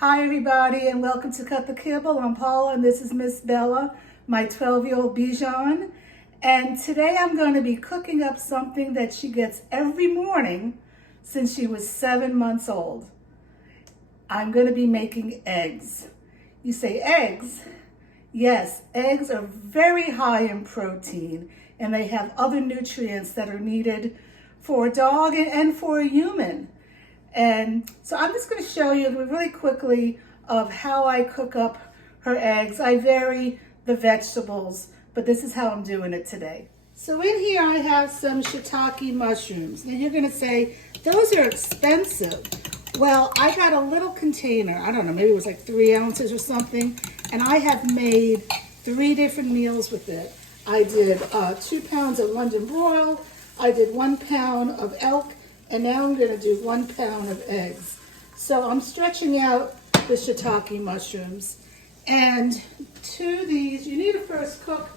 Hi everybody and welcome to Cut the Kibble. I'm Paula and this is Miss Bella, my 12-year-old Bichon. And today I'm going to be cooking up something that she gets every morning since she was 7 months old. I'm going to be making eggs. You say eggs? Yes, eggs are very high in protein and they have other nutrients that are needed for a dog and for a human. And so I'm just going to show you really quickly of how I cook up her eggs. I vary the vegetables, but this is how I'm doing it today. So in here I have some shiitake mushrooms. Now you're going to say, those are expensive. Well, I got a little container. I don't know, maybe it was like 3 ounces or something. And I have made 3 different meals with it. I did 2 pounds of London broil. I did 1 pound of elk. And now I'm going to do 1 pound of eggs. So I'm stretching out the shiitake mushrooms. And to these, you need to first cook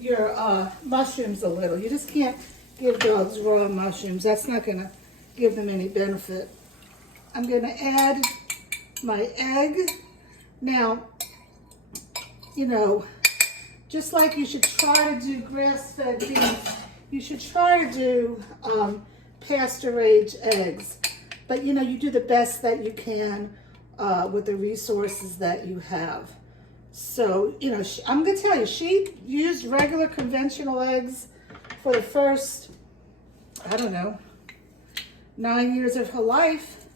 your mushrooms a little. You just can't give dogs raw mushrooms. That's not going to give them any benefit. I'm going to add my egg. Now, you know, just like you should try to do grass-fed beef, you should try to do pasture-raised eggs, but you know, you do the best that you can with the resources that you have. So, you know, I'm going to tell you, she used regular conventional eggs for the first, I don't know, 9 years of her life.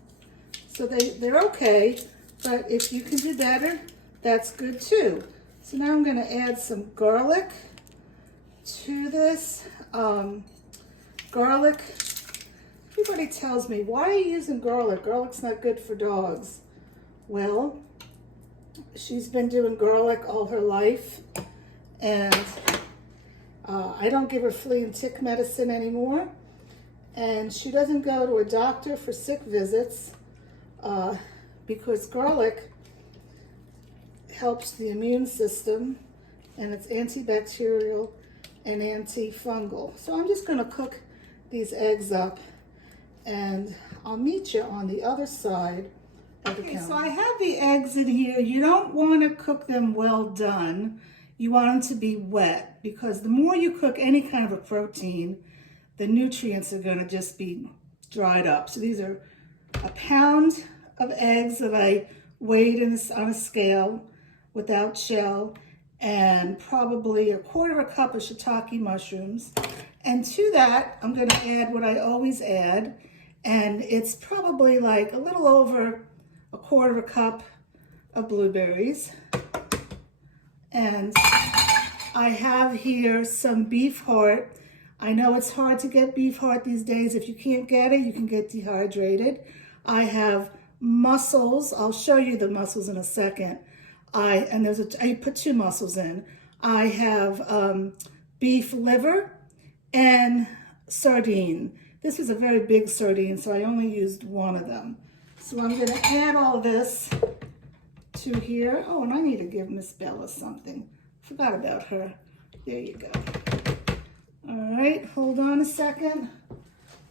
So they're okay, but if you can do better, that's good too. So now I'm going to add some garlic to this. Garlic, everybody tells me, why are you using garlic? Garlic's not good for dogs. Well, she's been doing garlic all her life, and I don't give her flea and tick medicine anymore, and she doesn't go to a doctor for sick visits because garlic helps the immune system, and it's antibacterial and antifungal. So I'm just going to cook these eggs up, and I'll meet you on the other side of the counter. So I have the eggs in here. You don't want to cook them well done. You want them to be wet, because the more you cook any kind of a protein, the nutrients are going to just be dried up. So these are 1 pound of eggs that I weighed on a scale without shell, and probably 1/4 cup of shiitake mushrooms. And to that, I'm going to add what I always add, and it's probably like a little over 1/4 cup of blueberries. And I have here some beef heart. I know it's hard to get beef heart these days. If you can't get it, you can get dehydrated. I have mussels. I'll show you the mussels in a second. I put 2 mussels in. I have beef liver and sardine. This was a very big sardine, so I only used 1 of them. So I'm going to add all this to here. Oh, and I need to give Miss Bella something. Forgot about her. There you go. All right, hold on a second.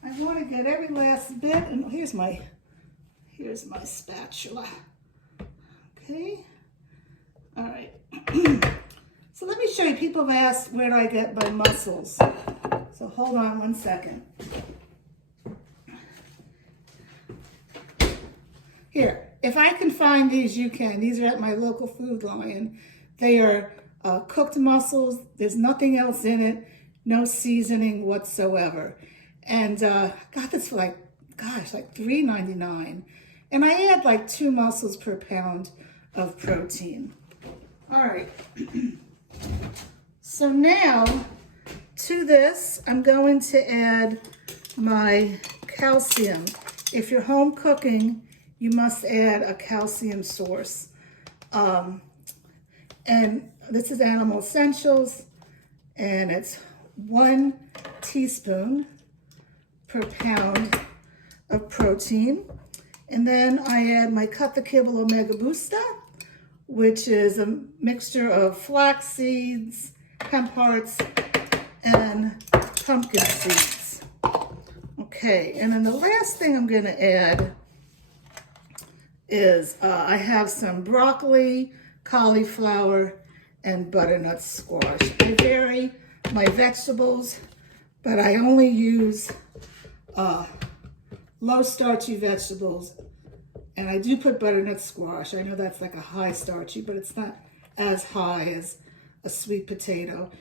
I want to get every last bit, and here's my spatula. Okay. All right. So let me show you. People have asked, where do I get my mussels? So hold on 1 second. Here, if I can find these, you can. These are at my local Food Lion. They are cooked mussels. There's nothing else in it. No seasoning whatsoever. And got this for like $3.99. And I add like 2 mussels per pound of protein. All right. So now to this, I'm going to add my calcium. If you're home cooking, you must add a calcium source. And this is Animal Essentials, and it's 1 teaspoon per pound of protein. And then I add my Cut the Kibble Omega Booster, which is a mixture of flax seeds, hemp hearts, and pumpkin seeds. Okay, and then the last thing I'm going to add is I have some broccoli, cauliflower, and butternut squash. I vary my vegetables, but I only use low starchy vegetables. And I do put butternut squash. I know that's like a high starchy, but it's not as high as a sweet potato.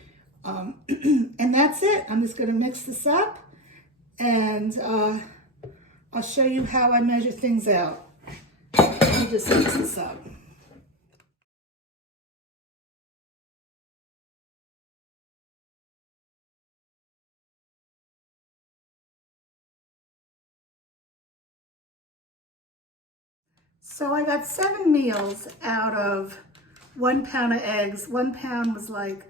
And that's it. I'm just going to mix this up, and I'll show you how I measure things out. Let me just mix this up. So I got 7 meals out of 1 pound of eggs. 1 pound was like,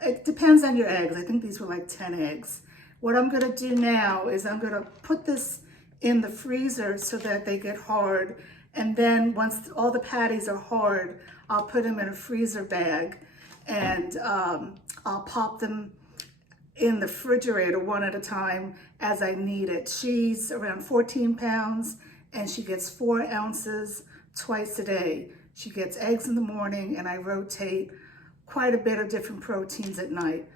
it depends on your eggs. I think these were like 10 eggs. What I'm gonna do now is I'm gonna put this in the freezer so that they get hard. And then once all the patties are hard, I'll put them in a freezer bag, and I'll pop them in the refrigerator one at a time as I need it. She's around 14 pounds and she gets 4 ounces twice a day. She gets eggs in the morning, and I rotate quite a bit of different proteins at night.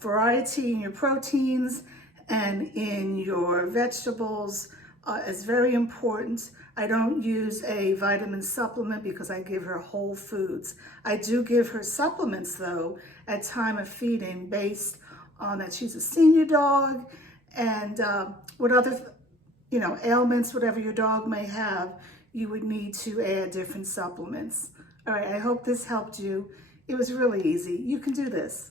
Variety in your proteins and in your vegetables is very important. I don't use a vitamin supplement because I give her whole foods. I do give her supplements though at time of feeding based on that she's a senior dog, and what other ailments, whatever your dog may have, you would need to add different supplements. All right, I hope this helped you. It was really easy. You can do this.